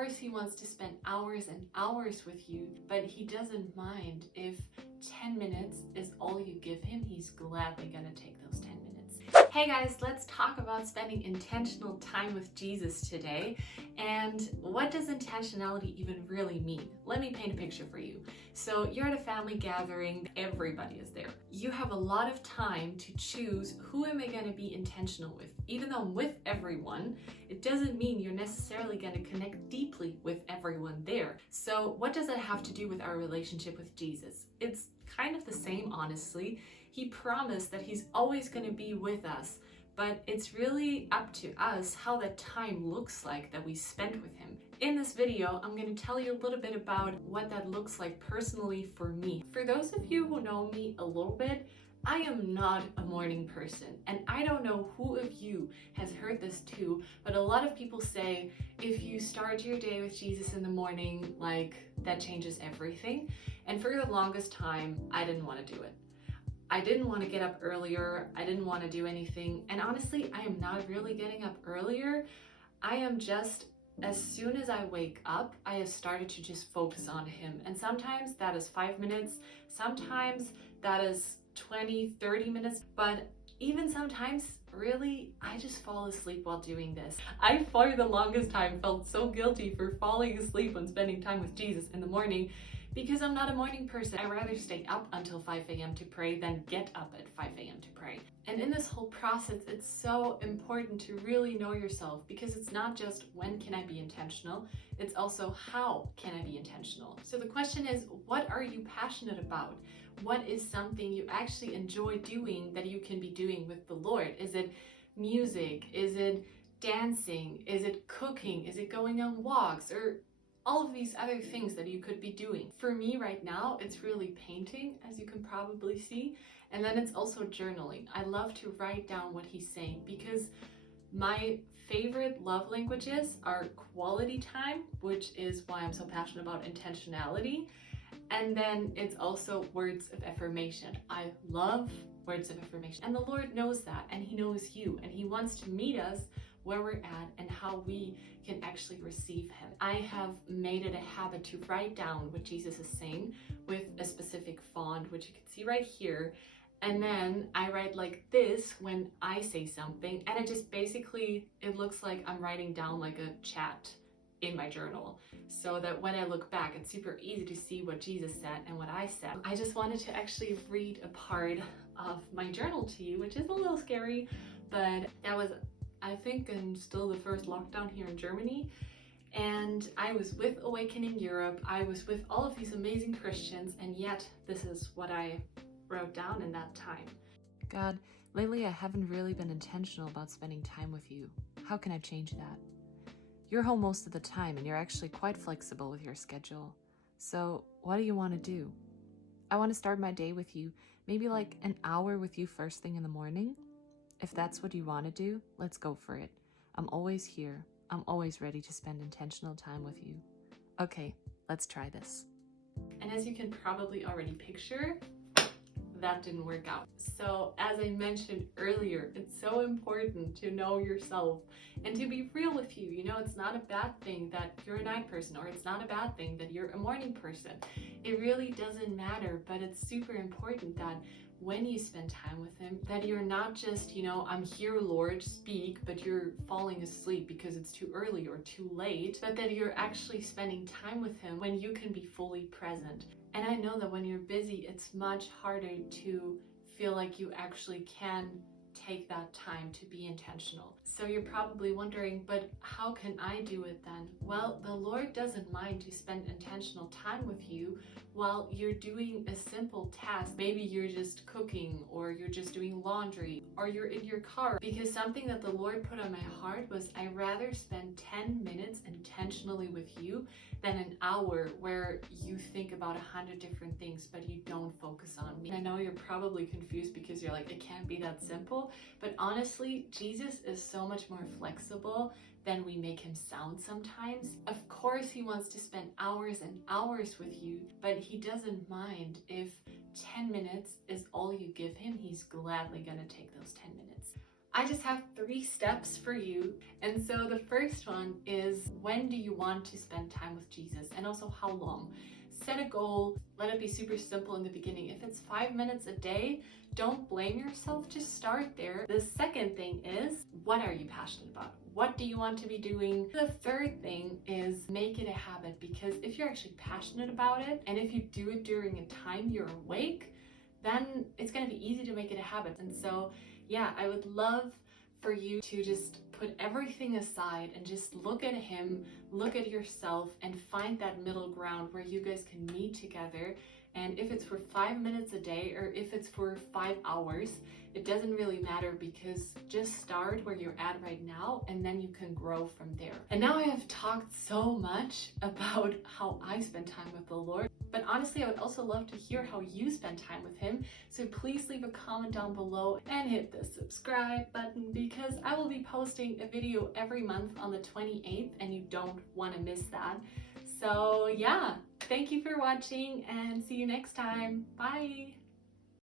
course, he wants to spend hours and hours with you, but he doesn't mind if 10 minutes is all you give him. He's gladly gonna take those 10 minutes. Hey guys, let's talk about spending intentional time with Jesus today. And what does intentionality even really mean? Let me paint a picture for you. So you're at a family gathering, everybody is there. You have a lot of time to choose who am I going to be intentional with. Even though I'm with everyone, it doesn't mean you're necessarily going to connect deeply with everyone there. So what does that have to do with our relationship with Jesus? It's kind of the same, honestly. He promised that he's always going to be with us, but it's really up to us how that time looks like that we spent with him. In this video, I'm going to tell you a little bit about what that looks like personally for me. For those of you who know me a little bit, I am not a morning person, and I don't know who of you has heard this too, but a lot of people say if you start your day with Jesus in the morning, like that changes everything. And for the longest time, I didn't want to do it. I didn't want to get up earlier. I didn't want to do anything. And honestly, I am not really getting up earlier. I am just, as soon as I wake up, I have started to just focus on him. And sometimes that is 5 minutes. Sometimes that is 20, 30 minutes. But even sometimes, really, I just fall asleep while doing this. I, for the longest time, felt so guilty for falling asleep when spending time with Jesus in the morning, because I'm not a morning person. I rather stay up until 5 a.m. to pray than get up at 5 a.m. to pray. And in this whole process, it's so important to really know yourself, because it's not just when can I be intentional, it's also how can I be intentional. So the question is, what are you passionate about? What is something you actually enjoy doing that you can be doing with the Lord? Is it music? Is it dancing? Is it cooking? Is it going on walks? Or all of these other things that you could be doing. For me right now, it's really painting, as you can probably see. And then it's also journaling. I love to write down what he's saying, because my favorite love languages are quality time, which is why I'm so passionate about intentionality. And then it's also words of affirmation. I love words of affirmation. And the Lord knows that, and he knows you, and he wants to meet us where we're at and how we can actually receive him. I have made it a habit to write down what Jesus is saying with a specific font, which you can see right here. And then I write like this when I say something, and it just basically, it looks like I'm writing down like a chat in my journal, so that when I look back, it's super easy to see what Jesus said and what I said. I just wanted to actually read a part of my journal to you, which is a little scary, but that was, I think, and still the first lockdown here in Germany. And I was with Awakening Europe. I was with all of these amazing Christians, and yet this is what I wrote down in that time. God, lately I haven't really been intentional about spending time with you. How can I change that? You're home most of the time, and you're actually quite flexible with your schedule. So what do you want to do? I want to start my day with you, maybe like an hour with you first thing in the morning. If that's what you want to do, let's go for it. I'm always here. I'm always ready to spend intentional time with you. Okay, let's try this. And as you can probably already picture, that didn't work out. So as I mentioned earlier, it's so important to know yourself and to be real with you. You know, it's not a bad thing that you're a night person, or it's not a bad thing that you're a morning person. It really doesn't matter, but it's super important that when you spend time with him, that you're not just, you know, I'm here, Lord, speak, but you're falling asleep because it's too early or too late, but that you're actually spending time with him when you can be fully present. And I know that when you're busy, it's much harder to feel like you actually can take that time to be intentional. So you're probably wondering, but how can I do it then? Well, the Lord doesn't mind to spend intentional time with you while you're doing a simple task. Maybe you're just cooking, or you're just doing laundry, or you're in your car. Because something that the Lord put on my heart was, I'd rather spend 10 minutes intentionally with you than an hour where you think about 100 different things, but you don't focus on me. I know you're probably confused because you're like, it can't be that simple. But honestly, Jesus is so much more flexible than we make him sound sometimes. Of course, he wants to spend hours and hours with you, but he doesn't mind if 10 minutes is all you give him. He's gladly gonna take those 10 minutes. I just have 3 steps for you. And so the first one is, when do you want to spend time with Jesus? And also how long? Set a goal. Let it be super simple in the beginning. If it's 5 minutes a day, don't blame yourself. Just start there. The second thing is, what are you passionate about? What do you want to be doing? The third thing is, make it a habit, because if you're actually passionate about it and if you do it during a time you're awake, then it's going to be easy to make it a habit. And so, yeah, I would love for you to just put everything aside and just look at him, look at yourself, and find that middle ground where you guys can meet together. And if it's for 5 minutes a day or if it's for 5 hours, it doesn't really matter, because just start where you're at right now and then you can grow from there. And now I have talked so much about how I spend time with the Lord, but honestly, I would also love to hear how you spend time with him. So please leave a comment down below and hit the subscribe button, because I will be posting a video every month on the 28th and you don't want to miss that. So yeah, thank you for watching and see you next time. Bye.